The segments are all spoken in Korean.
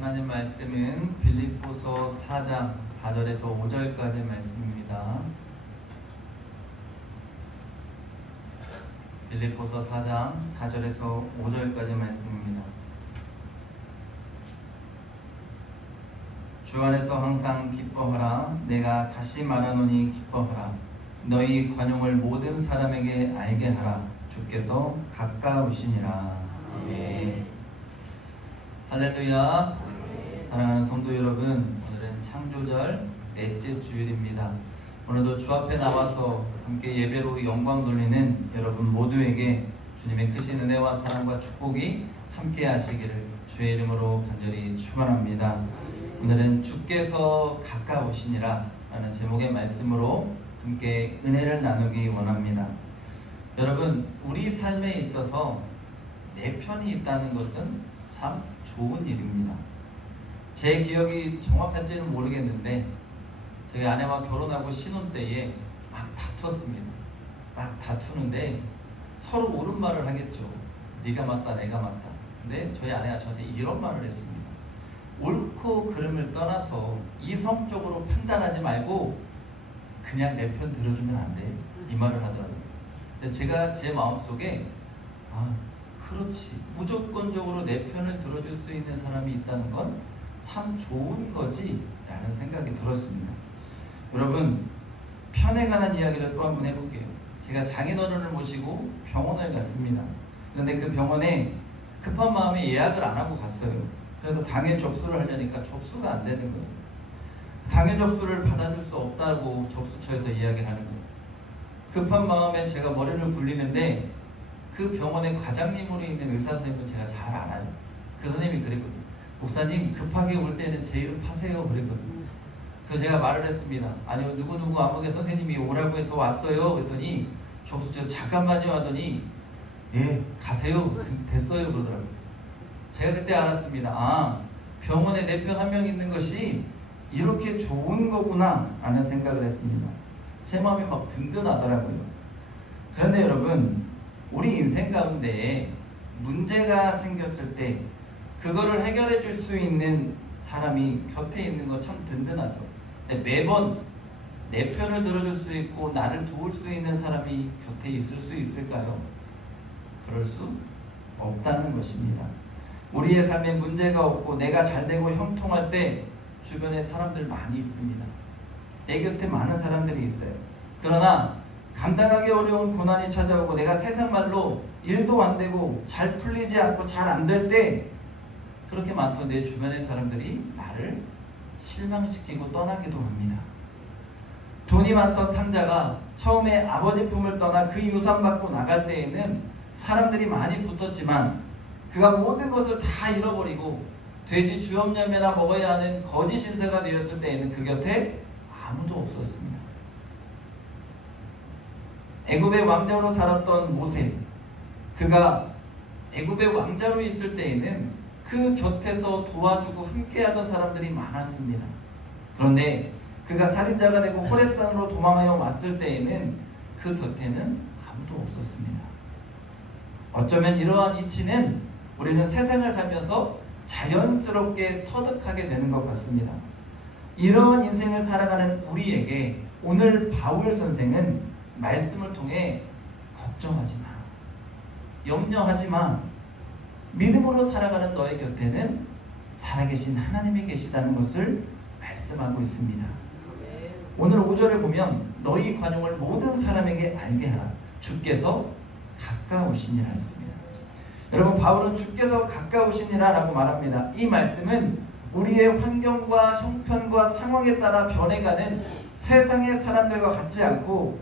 하나님 말씀은 빌립보서 4장 4절에서 5절까지 말씀입니다. 빌립보서 4장 4절에서 5절까지 말씀입니다. 주 안에서 항상 기뻐하라. 내가 다시 말하노니 기뻐하라. 너희 관용을 모든 사람에게 알게 하라. 주께서 가까우시니라. 아멘. 할렐루야. 사랑하는 성도 여러분, 오늘은 창조절 넷째 주일입니다. 오늘도 주 앞에 나와서 함께 예배로 영광 돌리는 여러분 모두에게 주님의 크신 은혜와 사랑과 축복이 함께 하시기를 주의 이름으로 간절히 축원합니다. 오늘은 주께서 가까우시니라 라는 제목의 말씀으로 함께 은혜를 나누기 원합니다. 여러분, 우리 삶에 있어서 내 편이 있다는 것은 참 좋은 일입니다. 제 기억이 정확한지는 모르겠는데 저희 아내와 결혼하고 신혼 때에 막 다투었습니다. 막 다투는데 서로 옳은 말을 하겠죠. 네가 맞다 내가 맞다. 근데 저희 아내가 저한테 이런 말을 했습니다. 옳고 그름을 떠나서 이성적으로 판단하지 말고 그냥 내 편 들어주면 안 돼. 이 말을 하더라고요. 근데 제가 제 마음속에 그렇지, 무조건적으로 내 편을 들어줄 수 있는 사람이 있다는 건 참 좋은 거지 라는 생각이 들었습니다. 여러분, 편에 관한 이야기를 또 한번 해볼게요. 제가 장인어른을 모시고 병원을 갔습니다. 그런데 그 병원에 급한 마음에 예약을 안 하고 갔어요. 그래서 당일 접수를 하려니까 접수가 안 되는 거예요. 당일 접수를 받아줄 수 없다고 접수처에서 이야기를 하는 거예요. 급한 마음에 제가 머리를 굴리는데 그 병원의 과장님으로 있는 의사 선생님은 제가 잘 알아요. 그 선생님이 그랬거든요. 목사님, 급하게 올 때는 제 이름 파세요. 그랬거든요. 그래서 제가 말을 했습니다. 아니요, 누구누구 암흑의 선생님이 오라고 해서 왔어요. 그랬더니 접수처에서 잠깐만요 하더니 예, 가세요. 됐어요. 그러더라고요. 제가 그때 알았습니다. 병원에 내 편 한 명 있는 것이 이렇게 좋은 거구나 라는 생각을 했습니다. 제 마음이 막 든든하더라고요. 그런데 여러분, 우리 인생 가운데 문제가 생겼을 때 그거를 해결해 줄 수 있는 사람이 곁에 있는 거 참 든든하죠. 근데 매번 내 편을 들어줄 수 있고 나를 도울 수 있는 사람이 곁에 있을 수 있을까요? 그럴 수 없다는 것입니다. 우리의 삶에 문제가 없고 내가 잘되고 형통할 때 주변에 사람들 많이 있습니다. 내 곁에 많은 사람들이 있어요. 그러나 감당하기 어려운 고난이 찾아오고 내가 세상 말로 일도 안 되고 잘 풀리지 않고 잘 안 될 때 그렇게 많던 내 주변의 사람들이 나를 실망시키고 떠나기도 합니다. 돈이 많던 탕자가 처음에 아버지 품을 떠나 그 유산 받고 나갈 때에는 사람들이 많이 붙었지만 그가 모든 것을 다 잃어버리고 돼지 주염염이나 먹어야 하는 거지 신세가 되었을 때에는 그 곁에 아무도 없었습니다. 애굽의 왕자로 살았던 모세, 그가 애굽의 왕자로 있을 때에는 그 곁에서 도와주고 함께하던 사람들이 많았습니다. 그런데 그가 살인자가 되고 호렙산으로 도망하여 왔을 때에는 그 곁에는 아무도 없었습니다. 어쩌면 이러한 이치는 우리는 세상을 살면서 자연스럽게 터득하게 되는 것 같습니다. 이러한 인생을 살아가는 우리에게 오늘 바울 선생은 말씀을 통해 걱정하지 마, 염려하지 마, 믿음으로 살아가는 너의 곁에는 살아계신 하나님이 계시다는 것을 말씀하고 있습니다. 오늘 5절을 보면 너희 관용을 모든 사람에게 알게 하라. 주께서 가까우시니라 했습니다. 여러분, 바울은 주께서 가까우시니라 라고 말합니다. 이 말씀은 우리의 환경과 형편과 상황에 따라 변해가는 세상의 사람들과 같지 않고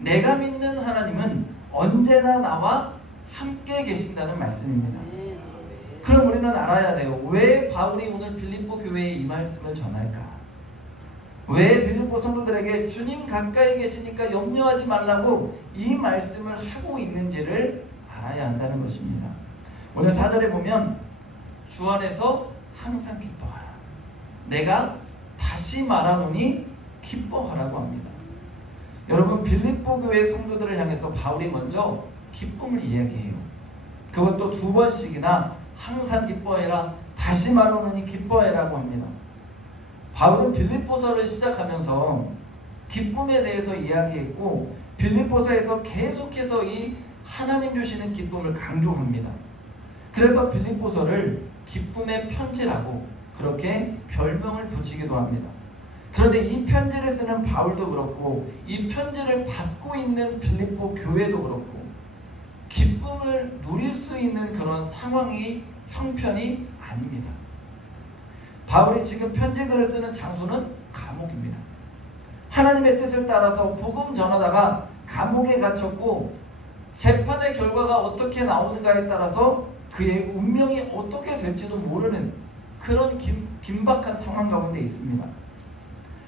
내가 믿는 하나님은 언제나 나와 함께 계신다는 말씀입니다. 그럼 우리는 알아야 돼요. 왜 바울이 오늘 빌립보 교회에 이 말씀을 전할까? 왜 빌립보 성도들에게 주님 가까이 계시니까 염려하지 말라고 이 말씀을 하고 있는지를 알아야 한다는 것입니다. 오늘 4절에 보면 주 안에서 항상 기뻐하라. 내가 다시 말하노니 기뻐하라고 합니다. 여러분, 빌립보 교회 성도들을 향해서 바울이 먼저 기쁨을 이야기해요. 그것도 2번씩이나 항상 기뻐해라, 다시 말하노니 기뻐해라고 합니다. 바울은 빌립보서를 시작하면서 기쁨에 대해서 이야기했고 빌립보서에서 계속해서 이 하나님 주시는 기쁨을 강조합니다. 그래서 빌립보서를 기쁨의 편지라고 그렇게 별명을 붙이기도 합니다. 그런데 이 편지를 쓰는 바울도 그렇고 이 편지를 받고 있는 빌립보 교회도 그렇고 기쁨을 누릴 수 있는 그런 상황이 형편이 아닙니다. 바울이 지금 편지글을 쓰는 장소는 감옥입니다. 하나님의 뜻을 따라서 복음 전하다가 감옥에 갇혔고 재판의 결과가 어떻게 나오는가에 따라서 그의 운명이 어떻게 될지도 모르는 그런 긴박한 상황 가운데 있습니다.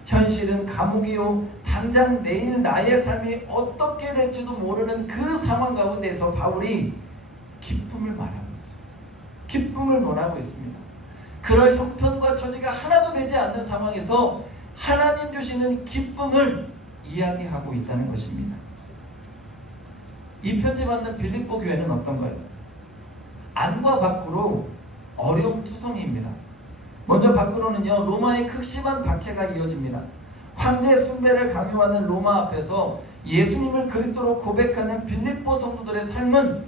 현실은 감옥이요, 당장 내일 나의 삶이 어떻게 될지도 모르는 그 상황 가운데에서 바울이 기쁨을 말하고 있어요. 기쁨을 논하고 있습니다. 그럴 형편과 처지가 하나도 되지 않는 상황에서 하나님 주시는 기쁨을 이야기하고 있다는 것입니다. 이 편지 받는 빌립보 교회는 어떤가요? 안과 밖으로 어려움투성이입니다. 먼저 밖으로는요, 로마의 극심한 박해가 이어집니다. 황제 숭배를 강요하는 로마 앞에서 예수님을 그리스도로 고백하는 빌립보 성도들의 삶은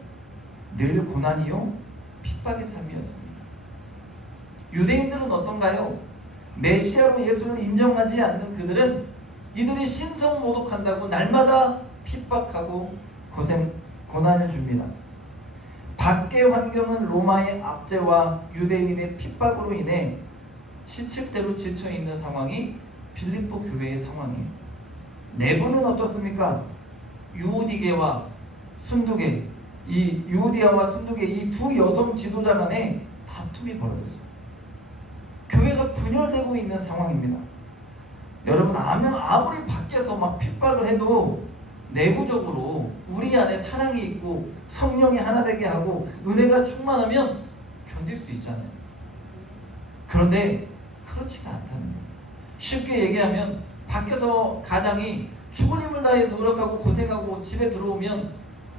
늘 고난이요, 핍박의 삶이었습니다. 유대인들은 어떤가요? 메시아로 예수를 인정하지 않는 그들은 이들이 신성모독한다고 날마다 핍박하고 고난을 줍니다. 밖의 환경은 로마의 압제와 유대인의 핍박으로 인해 지칠대로 지쳐있는 상황이 빌립보 교회의 상황이에요. 내부는 어떻습니까? 유디게와 순두계, 이 유디아와 순두계 이 두 여성 지도자 간에 다툼이 벌어졌어요. 교회가 분열되고 있는 상황입니다. 여러분, 아무리 밖에서 막 핍박을 해도 내부적으로 우리 안에 사랑이 있고 성령이 하나 되게 하고 은혜가 충만하면 견딜 수 있잖아요. 그런데 그렇지가 않다는 거예요. 쉽게 얘기하면 밖에서 가장이 죽을 힘을 다해 노력하고 고생하고 집에 들어오면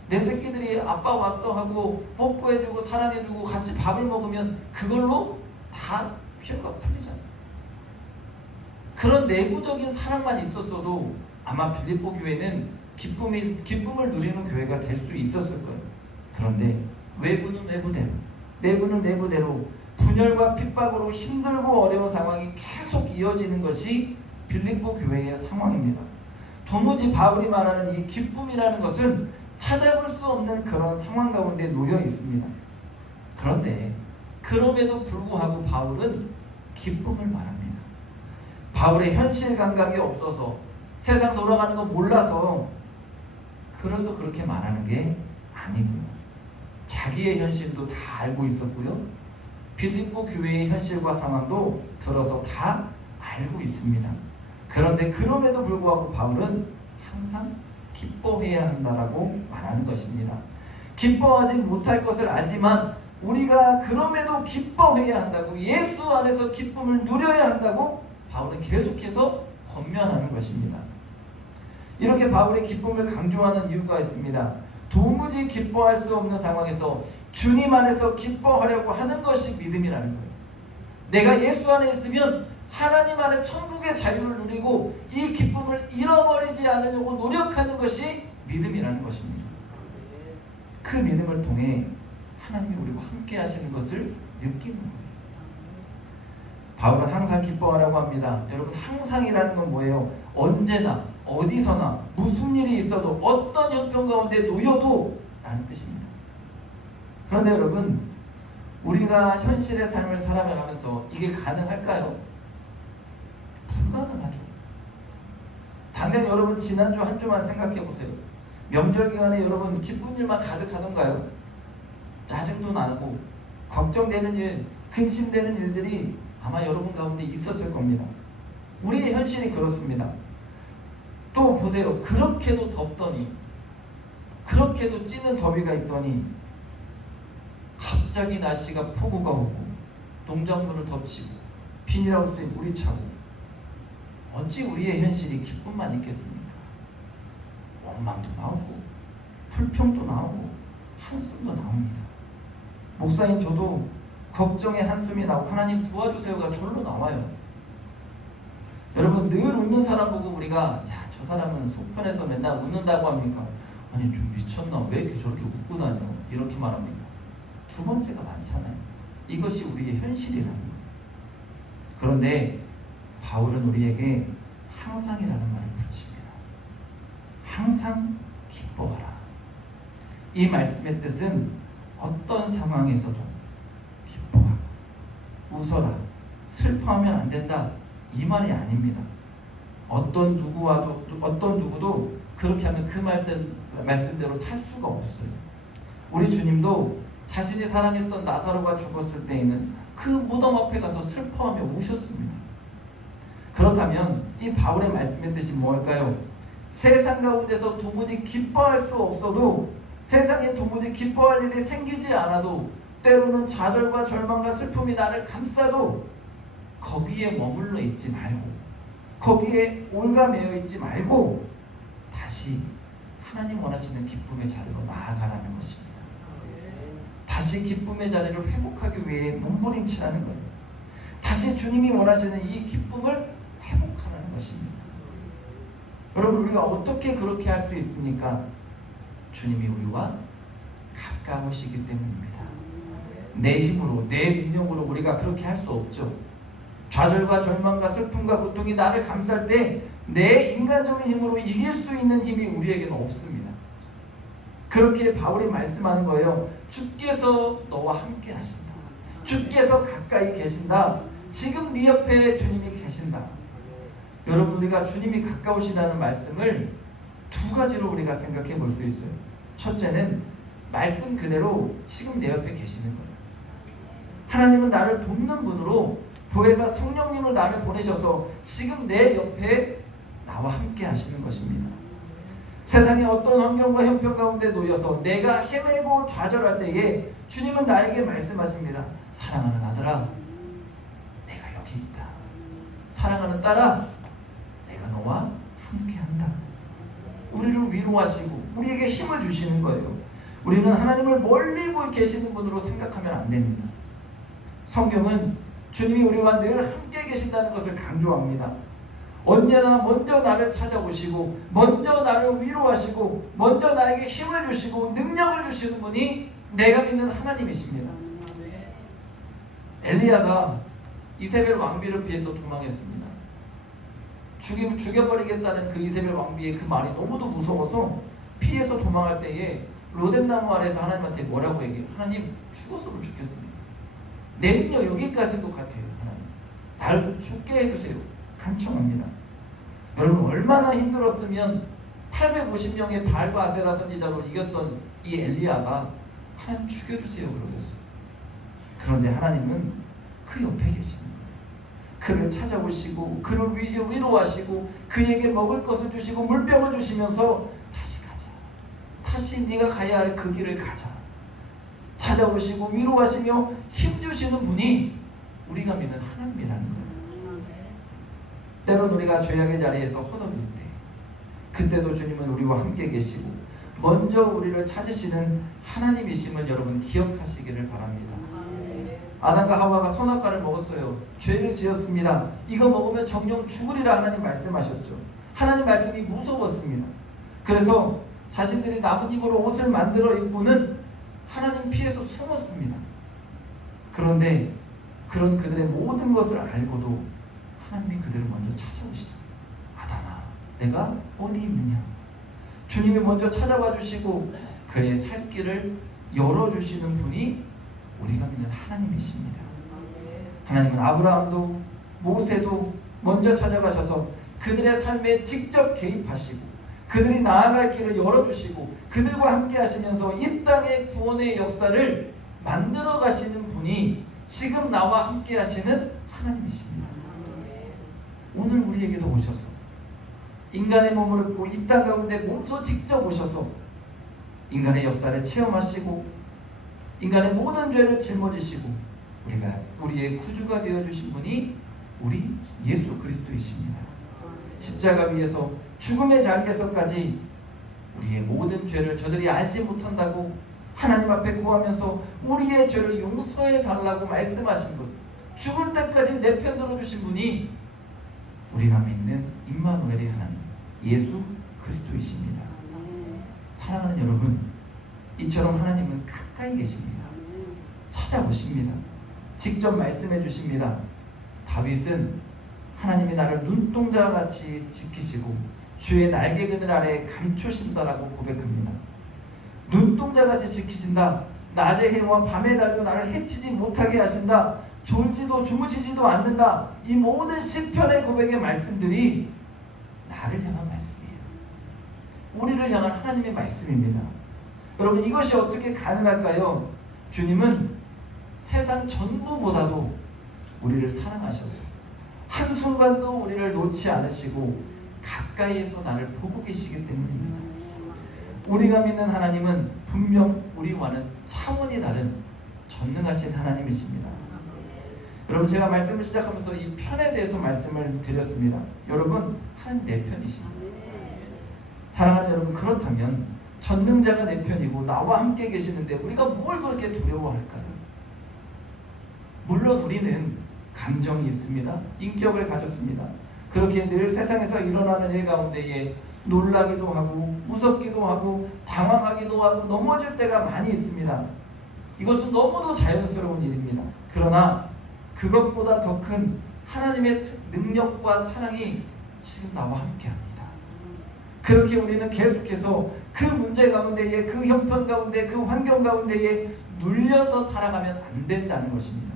내 새끼들이 아빠 왔어 하고 뽀뽀해주고 사랑해주고 같이 밥을 먹으면 그걸로 다 피로가 풀리잖아요. 그런 내부적인 사랑만 있었어도 아마 빌립보 교회는 기쁨을 누리는 교회가 될 수 있었을 거예요. 그런데 외부는 외부대로, 내부는 내부대로 분열과 핍박으로 힘들고 어려운 상황이 계속 이어지는 것이 빌립보 교회의 상황입니다. 도무지 바울이 말하는 이 기쁨이라는 것은 찾아볼 수 없는 그런 상황 가운데 놓여 있습니다. 그런데 그럼에도 불구하고 바울은 기쁨을 말합니다. 바울의 현실 감각이 없어서 세상 돌아가는 거 몰라서 그래서 그렇게 말하는 게 아니고요. 자기의 현실도 다 알고 있었고요. 빌립보 교회의 현실과 상황도 들어서 다 알고 있습니다. 그런데 그럼에도 불구하고 바울은 항상 기뻐해야 한다라고 말하는 것입니다. 기뻐하지 못할 것을 알지만 우리가 그럼에도 기뻐해야 한다고, 예수 안에서 기쁨을 누려야 한다고 바울은 계속해서 권면하는 것입니다. 이렇게 바울의 기쁨을 강조하는 이유가 있습니다. 도무지 기뻐할 수 없는 상황에서 주님 안에서 기뻐하려고 하는 것이 믿음이라는 거예요. 내가 예수 안에 있으면 하나님 안에 천국의 자유를 누리고 이 기쁨을 잃어버리지 않으려고 노력하는 것이 믿음이라는 것입니다. 그 믿음을 통해 하나님이 우리와 함께 하시는 것을 느끼는 거예요. 바울은 항상 기뻐하라고 합니다. 여러분, 항상이라는 건 뭐예요? 언제나 어디서나 무슨 일이 있어도 어떤 형편 가운데 놓여도 라는 뜻입니다. 그런데 여러분, 우리가 현실의 삶을 살아가면서 이게 가능할까요? 불가능하죠. 당장 여러분 지난주 한 주만 생각해 보세요. 명절 기간에 여러분 기쁜 일만 가득하던가요? 짜증도 나고 걱정되는 일, 근심되는 일들이 아마 여러분 가운데 있었을 겁니다. 우리의 현실이 그렇습니다. 또 보세요. 그렇게도 덥더니, 그렇게도 찌는 더위가 있더니 갑자기 날씨가 폭우가 오고 농작물을 덮치고 비닐하우스에 물이 차고, 어찌 우리의 현실이 기쁨만 있겠습니까? 원망도 나오고 불평도 나오고 한숨도 나옵니다. 목사님, 저도 걱정의 한숨이 나오고 하나님 도와주세요가 절로 나와요. 여러분, 늘 웃는 사람 보고 우리가 저 사람은 속편해서 맨날 웃는다고 합니까? 아니 좀 미쳤나? 왜 이렇게 저렇게 웃고 다녀? 이렇게 말합니까? 두 번째가 많잖아요. 이것이 우리의 현실이라는 거예요. 그런데 바울은 우리에게 항상이라는 말을 붙입니다. 항상 기뻐하라. 이 말씀의 뜻은 어떤 상황에서도 기뻐하라, 웃어라, 슬퍼하면 안 된다, 이 말이 아닙니다. 어떤 누구도 그렇게 하면 그 말씀대로 살 수가 없어요. 우리 주님도 자신이 사랑했던 나사로가 죽었을 때에는 그 무덤 앞에 가서 슬퍼하며 우셨습니다. 그렇다면 이 바울의 말씀의 뜻이 뭘까요? 세상 가운데서 도무지 기뻐할 수 없어도, 세상에 도무지 기뻐할 일이 생기지 않아도, 때로는 좌절과 절망과 슬픔이 나를 감싸도 거기에 머물러 있지 말고, 거기에 올가매여 있지 말고 다시 하나님 원하시는 기쁨의 자리로 나아가라는 것입니다. 다시 기쁨의 자리를 회복하기 위해 몸부림치라는 거예요. 다시 주님이 원하시는 이 기쁨을 회복하라는 것입니다. 여러분, 우리가 어떻게 그렇게 할 수 있습니까? 주님이 우리와 가까우시기 때문입니다. 내 힘으로, 내 능력으로 우리가 그렇게 할 수 없죠. 좌절과 절망과 슬픔과 고통이 나를 감쌀 때 내 인간적인 힘으로 이길 수 있는 힘이 우리에게는 없습니다. 그렇게 바울이 말씀하는 거예요. 주께서 너와 함께 하신다. 주께서 가까이 계신다. 지금 네 옆에 주님이 계신다. 여러분, 우리가 주님이 가까우시다는 말씀을 두 가지로 우리가 생각해 볼 수 있어요. 첫째는 말씀 그대로 지금 내 옆에 계시는 거예요. 하나님은 나를 돕는 분으로 보혜사 성령님을 나를 보내셔서 지금 내 옆에 나와 함께 하시는 것입니다. 세상의 어떤 환경과 형편 가운데 놓여서 내가 헤매고 좌절할 때에 주님은 나에게 말씀하십니다. 사랑하는 아들아, 내가 여기 있다. 사랑하는 딸아, 내가 너와 함께한다. 우리를 위로하시고 우리에게 힘을 주시는 거예요. 우리는 하나님을 멀리 계시는 분으로 생각하면 안 됩니다. 성경은 주님이 우리와 늘 함께 계신다는 것을 강조합니다. 언제나 먼저 나를 찾아오시고, 먼저 나를 위로하시고, 먼저 나에게 힘을 주시고 능력을 주시는 분이 내가 믿는 하나님이십니다. 엘리야가 이세벨 왕비를 피해서 도망했습니다. 죽여버리겠다는 그 이세벨 왕비의 그 말이 너무도 무서워서 피해서 도망할 때에 로뎀나무 아래에서 하나님한테 뭐라고 얘기해요? 하나님, 죽었으면 좋겠습니다. 내 능력 여기까지인 것 같아요. 하나님, 날 죽게 해주세요. 간청합니다. 여러분, 얼마나 힘들었으면 850명의 바알과 아세라 선지자로 이겼던 이 엘리야가 하나님 죽여주세요 그러겠어요. 그런데 하나님은 그 옆에 계시는 거예요. 그를 찾아오시고 그를 위로하시고 그에게 먹을 것을 주시고 물병을 주시면서 다시 가자. 다시 네가 가야 할 그 길을 가자. 찾아오시고 위로하시며 힘주시는 분이 우리가 믿는 하나님이라는 거예요. 때론 우리가 죄악의 자리에서 허덕일 때, 그때도 주님은 우리와 함께 계시고 먼저 우리를 찾으시는 하나님이심을 여러분 기억하시기를 바랍니다. 아담과 하와가 선악과를 먹었어요. 죄를 지었습니다. 이거 먹으면 정령 죽으리라 하나님 말씀하셨죠. 하나님 말씀이 무서웠습니다. 그래서 자신들이 나뭇잎으로 옷을 만들어 입고는 하나님 피해서 숨었습니다. 그런데 그런 그들의 모든 것을 알고도 하나님이 그들을 먼저 찾아오시죠. 아담아, 내가 어디 있느냐? 주님이 먼저 찾아와 주시고 그의 살 길을 열어주시는 분이 우리가 믿는 하나님이십니다. 하나님은 아브라함도 모세도 먼저 찾아가셔서 그들의 삶에 직접 개입하시고 그들이 나아갈 길을 열어주시고 그들과 함께 하시면서 이 땅의 구원의 역사를 만들어 가시는 분이 지금 나와 함께 하시는 하나님이십니다. 오늘 우리에게도 오셔서 인간의 몸을 입고 이 땅 가운데 몸소 직접 오셔서 인간의 역사를 체험하시고 인간의 모든 죄를 짊어지시고 우리의 구주가 되어주신 분이 우리 예수 그리스도이십니다. 십자가 위에서 죽음의 자리에서까지 우리의 모든 죄를 저들이 알지 못한다고 하나님 앞에 구하면서 우리의 죄를 용서해 달라고 말씀하신 분, 죽을 때까지 내 편 들어주신 분이 우리가 믿는 임마누엘의 하나님 예수 그리스도이십니다. 사랑하는 여러분, 이처럼 하나님은 가까이 계십니다. 찾아오십니다. 직접 말씀해 주십니다. 다윗은 하나님이 나를 눈동자와 같이 지키시고 주의 날개 그늘 아래 감추신다라고 고백합니다. 눈동자같이 지키신다. 낮의 해와 밤의 달도 나를 해치지 못하게 하신다. 졸지도 주무시지도 않는다. 이 모든 시편의 고백의 말씀들이 나를 향한 말씀이에요. 우리를 향한 하나님의 말씀입니다. 여러분, 이것이 어떻게 가능할까요? 주님은 세상 전부보다도 우리를 사랑하셔서 한순간도 우리를 놓지 않으시고 가까이에서 나를 보고 계시기 때문입니다. 우리가 믿는 하나님은 분명 우리와는 차원이 다른 전능하신 하나님이십니다. 여러분, 제가 말씀을 시작하면서 이 편에 대해서 말씀을 드렸습니다. 여러분, 하나님 내 편이십니다. 사랑하는 여러분, 그렇다면 전능자가 내 편이고 나와 함께 계시는데 우리가 뭘 그렇게 두려워할까요? 물론 우리는 감정이 있습니다. 인격을 가졌습니다. 그렇게 늘 세상에서 일어나는 일 가운데에 놀라기도 하고 무섭기도 하고 당황하기도 하고 넘어질 때가 많이 있습니다. 이것은 너무도 자연스러운 일입니다. 그러나 그것보다 더 큰 하나님의 능력과 사랑이 지금 나와 함께합니다. 그렇게 우리는 계속해서 그 문제 가운데에, 그 형편 가운데, 그 환경 가운데에 눌려서 살아가면 안 된다는 것입니다.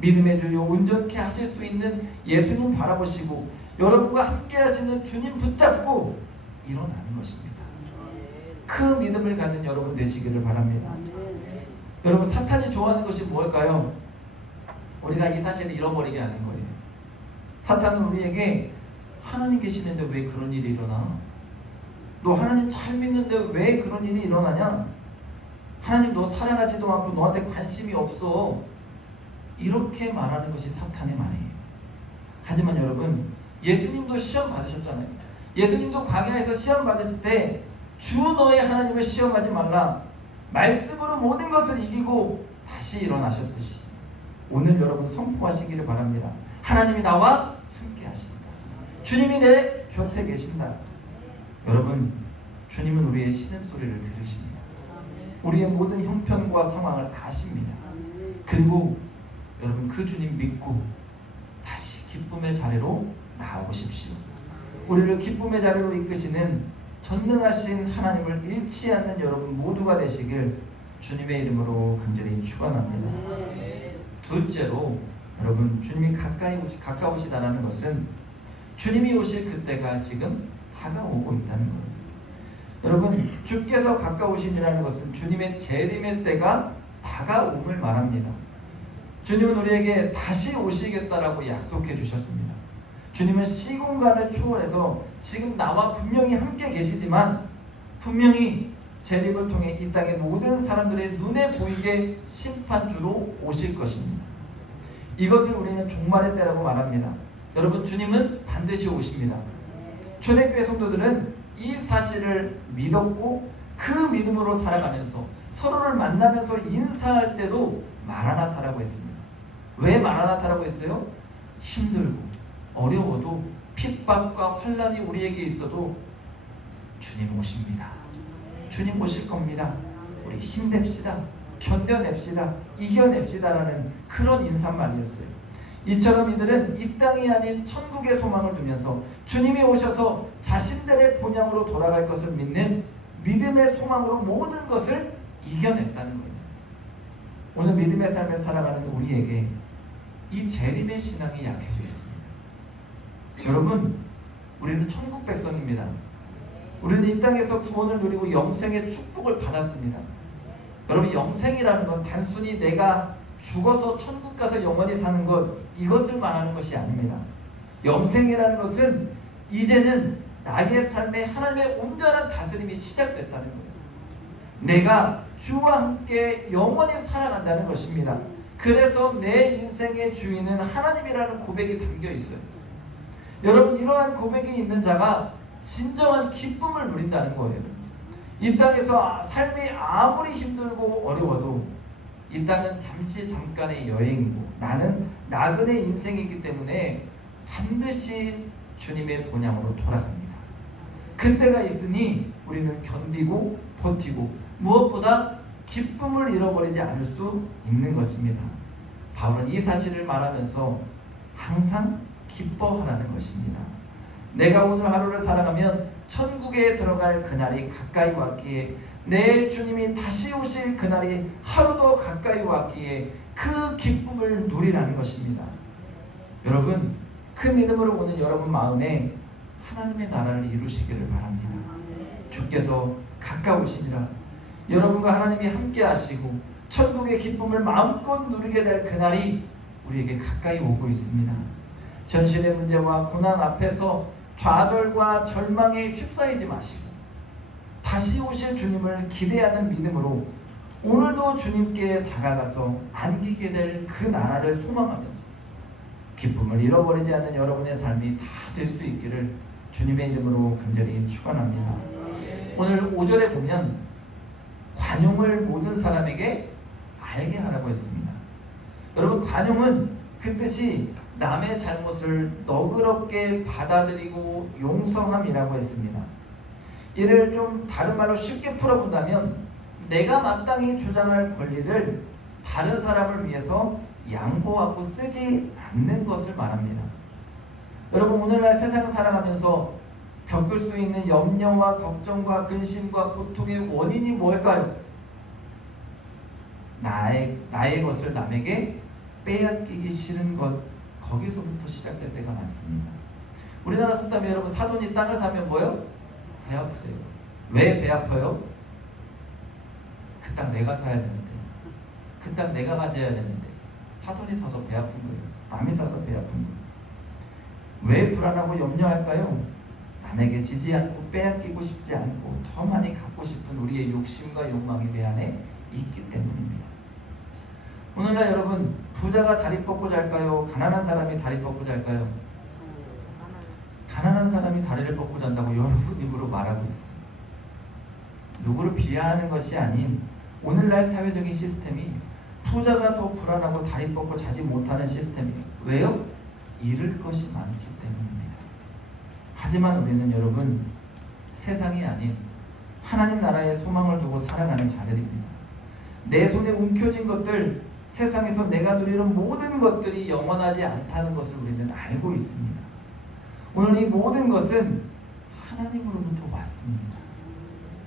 믿음의 주요 온전케 하실 수 있는 예수님 바라보시고 여러분과 함께 하시는 주님 붙잡고 일어나는 것입니다. 그 믿음을 갖는 여러분 되시기를 바랍니다. 여러분, 사탄이 좋아하는 것이 무엇일까요? 우리가 이 사실을 잃어버리게 하는 거예요. 사탄은 우리에게 하나님 계시는데 왜 그런 일이 일어나? 너 하나님 잘 믿는데 왜 그런 일이 일어나냐? 하나님 너 사랑하지도 않고 너한테 관심이 없어. 이렇게 말하는 것이 사탄의 말이에요. 하지만 여러분, 예수님도 시험 받으셨잖아요. 예수님도 광야에서 시험 받으실 때 주 너의 하나님을 시험하지 말라. 말씀으로 모든 것을 이기고 다시 일어나셨듯이 오늘 여러분 선포하시기를 바랍니다. 하나님이 나와 함께 하신다. 주님이 내 곁에 계신다. 여러분, 주님은 우리의 신음소리를 들으십니다. 우리의 모든 형편과 상황을 아십니다. 그리고 여러분, 그 주님 믿고 다시 기쁨의 자리로 나아오십시오. 우리를 기쁨의 자리로 이끄시는 전능하신 하나님을 잃지 않는 여러분 모두가 되시길 주님의 이름으로 간절히 축원합니다. 둘째로, 여러분, 주님이 가까우시다는 것은 주님이 오실 그때가 지금 다가오고 있다는 거예요. 여러분, 주께서 가까우시니라는 것은 주님의 재림의 때가 다가옴을 말합니다. 주님은 우리에게 다시 오시겠다라고 약속해 주셨습니다. 주님은 시공간을 초월해서 지금 나와 분명히 함께 계시지만 분명히 재림을 통해 이 땅의 모든 사람들의 눈에 보이게 심판주로 오실 것입니다. 이것을 우리는 종말의 때라고 말합니다. 여러분, 주님은 반드시 오십니다. 초대교회 성도들은 이 사실을 믿었고 그 믿음으로 살아가면서 서로를 만나면서 인사할 때도 마라나타라고 했습니다. 왜 마라나타라고 했어요? 힘들고 어려워도 핍박과 환난이 우리에게 있어도 주님 오십니다. 주님 오실 겁니다. 우리 힘냅시다. 견뎌냅시다. 이겨냅시다라는 그런 인사말이었어요. 이처럼 이들은 이 땅이 아닌 천국의 소망을 두면서 주님이 오셔서 자신들의 본향으로 돌아갈 것을 믿는 믿음의 소망으로 모든 것을 이겨냈다는 거예요. 오늘 믿음의 삶을 살아가는 우리에게 이 재림의 신앙이 약해져 있습니다. 여러분, 우리는 천국 백성입니다. 우리는 이 땅에서 구원을 누리고 영생의 축복을 받았습니다. 여러분, 영생이라는 건 단순히 내가 죽어서 천국 가서 영원히 사는 것, 이것을 말하는 것이 아닙니다. 영생이라는 것은 이제는 나의 삶에 하나님의 온전한 다스림이 시작됐다는 거예요. 내가 주와 함께 영원히 살아간다는 것입니다. 그래서 내 인생의 주인은 하나님이라는 고백이 담겨 있어요. 여러분, 이러한 고백이 있는 자가 진정한 기쁨을 누린다는 거예요. 이 땅에서 삶이 아무리 힘들고 어려워도 이 땅은 잠깐의 여행이고 나는 나그네 인생이기 때문에 반드시 주님의 본향으로 돌아갑니다. 그때가 있으니 우리는 견디고 버티고 무엇보다 기쁨을 잃어버리지 않을 수 있는 것입니다. 바울은 이 사실을 말하면서 항상 기뻐하라는 것입니다. 내가 오늘 하루를 살아가면 천국에 들어갈 그날이 가까이 왔기에, 내 주님이 다시 오실 그날이 하루도 가까이 왔기에 그 기쁨을 누리라는 것입니다. 여러분, 그 믿음으로 오는 여러분 마음에 하나님의 나라를 이루시기를 바랍니다. 주께서 가까우시니라. 여러분과 하나님이 함께 하시고 천국의 기쁨을 마음껏 누리게 될 그날이 우리에게 가까이 오고 있습니다. 현실의 문제와 고난 앞에서 좌절과 절망에 휩싸이지 마시고 다시 오실 주님을 기대하는 믿음으로 오늘도 주님께 다가가서 안기게 될 그 나라를 소망하면서 기쁨을 잃어버리지 않는 여러분의 삶이 다 될 수 있기를 주님의 이름으로 간절히 축원합니다. 오늘 5절에 보면 관용을 모든 사람에게 알게 하라고 했습니다. 여러분, 관용은 그 뜻이 남의 잘못을 너그럽게 받아들이고 용서함이라고 했습니다. 이를 좀 다른 말로 쉽게 풀어본다면 내가 마땅히 주장할 권리를 다른 사람을 위해서 양보하고 쓰지 않는 것을 말합니다. 여러분, 오늘날 세상을 살아가면서 겪을 수 있는 염려와 걱정과 근심과 고통의 원인이 뭘까요? 나의 것을 남에게 빼앗기기 싫은 것, 거기서부터 시작될 때가 많습니다. 우리나라 속담에 여러분, 사돈이 땅을 사면 뭐요? 배 아프대요. 왜 배 아파요? 그 땅 내가 사야 되는데, 그 땅 내가 가져야 되는데 사돈이 사서 배 아픈 거예요. 남이 사서 배 아픈 거예요. 왜 불안하고 염려할까요? 남에게 지지 않고 빼앗기고 싶지 않고 더 많이 갖고 싶은 우리의 욕심과 욕망이 내 안에 있기 때문입니다. 오늘날 여러분, 부자가 다리 뻗고 잘까요? 가난한 사람이 다리 뻗고 잘까요? 가난한 사람이 다리를 뻗고 잔다고 여러분 입으로 말하고 있어요. 누구를 비하하는 것이 아닌 오늘날 사회적인 시스템이 부자가 더 불안하고 다리 뻗고 자지 못하는 시스템이에요. 왜요? 잃을 것이 많기 때문입니다. 하지만 우리는 여러분, 세상이 아닌 하나님 나라의 소망을 두고 살아가는 자들입니다. 내 손에 움켜진 것들, 세상에서 내가 누리는 모든 것들이 영원하지 않다는 것을 우리는 알고 있습니다. 오늘 이 모든 것은 하나님으로부터 왔습니다.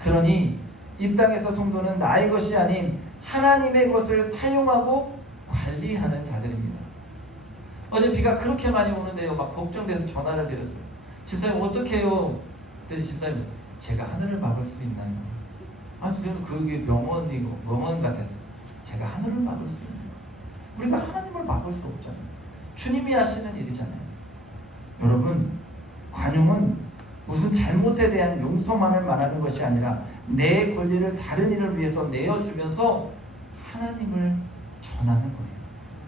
그러니 이 땅에서 성도는 나의 것이 아닌 하나님의 것을 사용하고 관리하는 자들입니다. 어제 비가 그렇게 많이 오는데요, 막 걱정돼서 전화를 드렸어요. 집사님 어떻게 해요? 그랬더니 집사님, 제가 하늘을 막을 수 있나요? 아니, 저는 그게 명언 같았어요. 제가 하늘을 막을 수 있나요? 우리가 하나님을 막을 수 없잖아요. 주님이 하시는 일이잖아요. 여러분, 관용은 무슨 잘못에 대한 용서만을 말하는 것이 아니라 내 권리를 다른 이를 위해서 내어주면서 하나님을 전하는 거예요.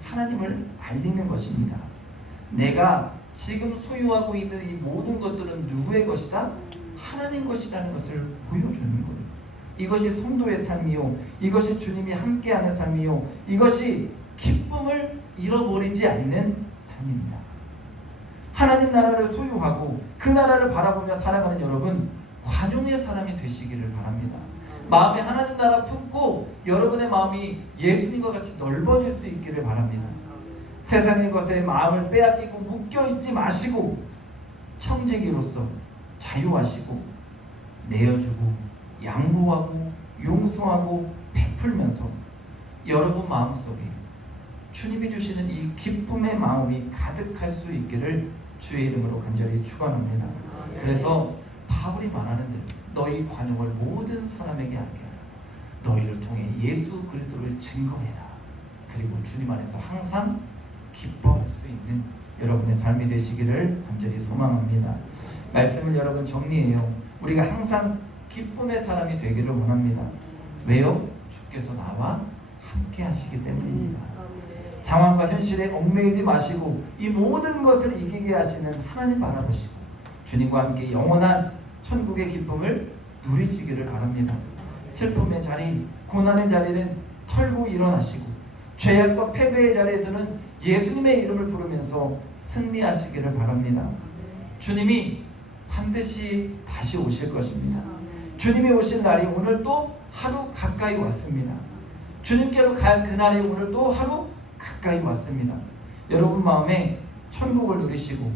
하나님을 알리는 것입니다. 내가 지금 소유하고 있는 이 모든 것들은 누구의 것이다? 하나님 것이라는 것을 보여주는 거예요. 이것이 성도의 삶이요, 이것이 주님이 함께하는 삶이요, 이것이 기쁨을 잃어버리지 않는 삶입니다. 하나님 나라를 소유하고 그 나라를 바라보며 살아가는 여러분, 관용의 사람이 되시기를 바랍니다. 마음에 하나님 나라 품고 여러분의 마음이 예수님과 같이 넓어질 수 있기를 바랍니다. 세상의 것에 마음을 빼앗기고 묶여있지 마시고 청지기로서 자유하시고 내어주고 양보하고 용서하고 베풀면서 여러분 마음속에 주님이 주시는 이 기쁨의 마음이 가득할 수 있기를 주의 이름으로 간절히 축원합니다. 그래서 바울이 말하는 대로 너희 관용을 모든 사람에게 알게 하라. 너희를 통해 예수 그리스도를 증거해라. 그리고 주님 안에서 항상 기뻐할 수 있는 여러분의 삶이 되시기를 간절히 소망합니다. 말씀을 여러분 정리해요. 우리가 항상 기쁨의 사람이 되기를 원합니다. 왜요? 주께서 나와 함께 하시기 때문입니다. 상황과 현실에 얽매이지 마시고 이 모든 것을 이기게 하시는 하나님 바라보시고 주님과 함께 영원한 천국의 기쁨을 누리시기를 바랍니다. 슬픔의 자리, 고난의 자리는 털고 일어나시고 죄악과 패배의 자리에서는 예수님의 이름을 부르면서 승리하시기를 바랍니다. 주님이 반드시 다시 오실 것입니다. 주님이 오실 날이 오늘 또 하루 가까이 왔습니다. 주님께로 갈 그날이 오늘 또 하루 가까이 왔습니다. 여러분 마음에 천국을 누리시고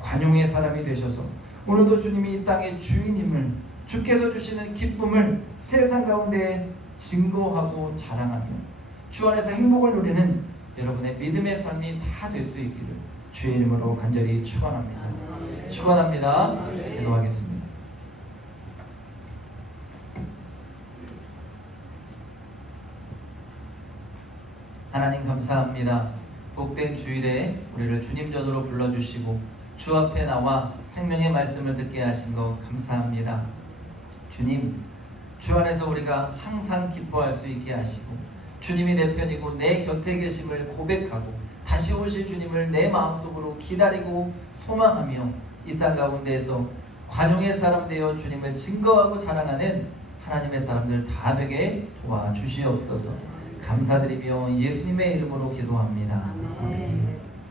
관용의 사람이 되셔서 오늘도 주님이 이 땅의 주인임을, 주께서 주시는 기쁨을 세상 가운데 증거하고 자랑하며 주 안에서 행복을 누리는 여러분의 믿음의 삶이 다 될 수 있기를 주의 이름으로 간절히 축원합니다. 축원합니다. 기도하겠습니다. 하나님 감사합니다. 복된 주일에 우리를 주님 전으로 불러주시고 주 앞에 나와 생명의 말씀을 듣게 하신 것 감사합니다. 주님, 주 안에서 우리가 항상 기뻐할 수 있게 하시고 주님이 내 편이고 내 곁에 계심을 고백하고 다시 오실 주님을 내 마음속으로 기다리고 소망하며 이 땅 가운데에서 관용의 사람 되어 주님을 증거하고 자랑하는 하나님의 사람들 다 되게 도와주시옵소서. 감사드리며 예수님의 이름으로 기도합니다. 아멘.